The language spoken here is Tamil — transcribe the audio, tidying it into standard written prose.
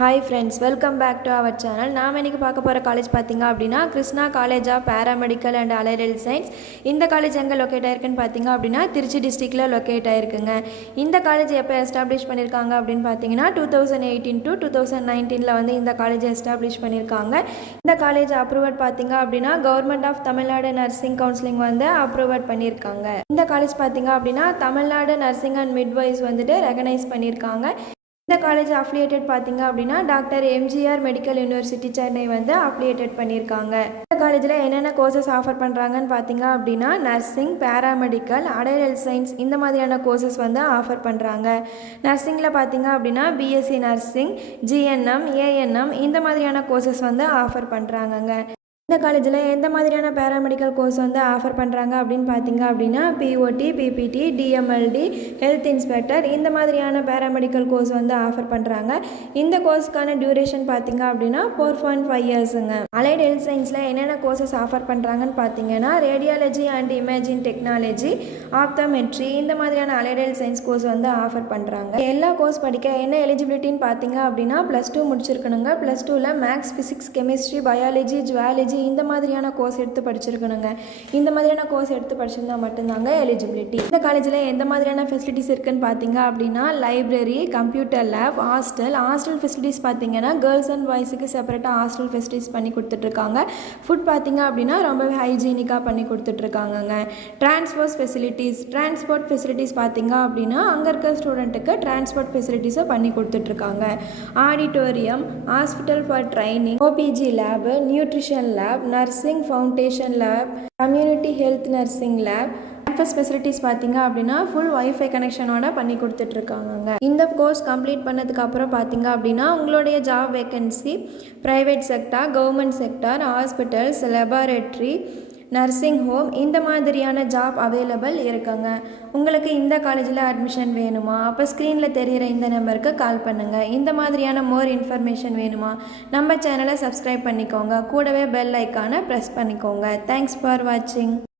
Hi friends, welcome back to our channel. நாம் இன்றைக்கி பார்க்க போகிற காலேஜ் பார்த்திங்க அப்படின்னா Krishna college of paramedical and allied science. இந்த காலேஜ் எங்கே லொக்கேட் ஆயிருக்குன்னு பார்த்திங்க அப்படின்னா திருச்சி டிஸ்ட்ரிக்டில் லொக்கேட் ஆயிருக்குங்க. இந்த காலேஜ் எப்போ எஸ்டாப்ளிஷ் பண்ணியிருக்காங்க அப்படின்னு பார்த்தீங்கன்னா 2018 to 2019 வந்து இந்த காலேஜ் எஸ்டாப்ளிஷ் பண்ணியிருக்காங்க. இந்த காலேஜ் அப்ரூவட் பார்த்திங்க அப்படின்னா government of Tamil Nadu nursing counselling வந்து அப்ரூவட் பண்ணியிருக்காங்க. இந்த காலேஜ் பார்த்திங்க அப்படின்னா தமிழ்நாடு நர்சிங் அண்ட் மிட்வைஸ் வந்துட்டு ரெகனைஸ் பண்ணியிருக்காங்க. இந்த காலேஜ் அஃபிலியேட்டட் பார்த்திங்க அப்படின்னா doctor MGR medical university Chennai வந்து அஃபிலியேட்டட் பண்ணியிருக்காங்க. இந்த காலேஜில் என்னென்ன கோர்சஸ் ஆஃபர் பண்ணுறாங்கன்னு பார்த்தீங்க அப்படின்னா நர்சிங், பேராமெடிக்கல், அலைடல் சயின்ஸ் இந்த மாதிரியான கோர்சஸ் வந்து ஆஃபர் பண்ணுறாங்க. நர்சிங்கில் பார்த்தீங்க அப்படின்னா பிஎஸ்சி நர்சிங், ஜிஎன்எம், ஏஎன்எம் இந்த மாதிரியான கோர்சஸ் வந்து ஆஃபர் பண்ணுறாங்கங்க. இந்த காலேஜில் எந்த மாதிரியான பேராமெடிக்கல் கோர்ஸ் வந்து ஆஃபர் பண்ணுறாங்க அப்படின்னு பார்த்தீங்க அப்படின்னா BOT, BPT, DMLT, health inspector இந்த மாதிரியான பேராமெடிக்கல் கோர்ஸ் வந்து ஆஃபர் பண்ணுறாங்க. இந்த கோர்ஸ்க்கான டியூரேஷன் பார்த்தீங்க அப்படின்னா 4.5 இயர்ஸுங்க. அலைட் ஹெல்த் சயின்ஸில் என்னென்ன கோர்சஸ் ஆஃபர் பண்ணுறாங்கன்னு பார்த்தீங்கன்னா radiology and imaging technology, optometry இந்த மாதிரியான அலைட் ஹெல்த் சயின்ஸ் கோர்ஸ் வந்து ஆஃபர் பண்ணுறாங்க. எல்லா கோர்ஸ் படிக்க என்ன எலிஜிபிலிட்டின்னு பார்த்தீங்க அப்படின்னா +2 முடிச்சிருக்கணுங்க. +2ல் maths, physics, chemistry, biology, zoology இந்த மாதிரியான கோர்ஸ் எடுத்து படிச்சிருக்கணுங்க. இந்த மாதிரியான கோர்ஸ் எடுத்து படிச்சிருந்தா மட்டும்தாங்க எலிஜிபிலிட்டி. இந்த காலேஜில் எந்த மாதிரியான ஃபெசிலிட்டிஸ் இருக்குன்னு பார்த்தீங்க அப்படின்னா library, computer lab, hostel facilities பார்த்தீங்கன்னா கேர்ள்ஸ் அண்ட் பாய்ஸுக்கு செப்பரேட்டாக ஹாஸ்டல் ஃபெசிலிட்டிஸ் பண்ணி கொடுத்துட்ருக்காங்க. ஃபுட் பார்த்தீங்க அப்படின்னா ரொம்பவே ஹைஜீனிக்காக பண்ணி கொடுத்துட்ருக்காங்கங்க. டிரான்ஸ்போர்ட் ஃபெசிலிட்டிஸ் பார்த்தீங்க அப்படின்னா அங்கே இருக்க ஸ்டூடெண்ட்டுக்கு டிரான்ஸ்போர்ட் ஃபெசிலிட்டிஸை பண்ணி கொடுத்துட்ருக்காங்க. Auditorium, hospital for training, OBG lab, nutrition lab, nursing foundation lab, community health nursing lab, campus facilities பார்த்தீங்க அப்படின்னா ஃபுல் வைஃபை கனெக்ஷனோட பண்ணி கொடுத்துட்ருக்காங்க. இந்த கோர்ஸ் கம்ப்ளீட் பண்ணதுக்கு அப்புறம் பார்த்தீங்க அப்படின்னா உங்களுடைய job vacancy private sector, government sector, hospitals, laboratory, nursing home இந்த மாதிரியான ஜாப் அவைலபிள் இருக்குங்க. உங்களுக்கு இந்த காலேஜில் அட்மிஷன் வேணுமா? அப்போ ஸ்க்ரீனில் தெரிகிற இந்த நம்பருக்கு கால் பண்ணுங்கள். இந்த மாதிரியான மோர் இன்ஃபர்மேஷன் வேணுமா? நம்ம சேனலை சப்ஸ்கிரைப் பண்ணிக்கோங்க. கூடவே பெல் ஐக்கானை ப்ரெஸ் பண்ணிக்கோங்க. தேங்க்ஸ் ஃபார் வாட்சிங்.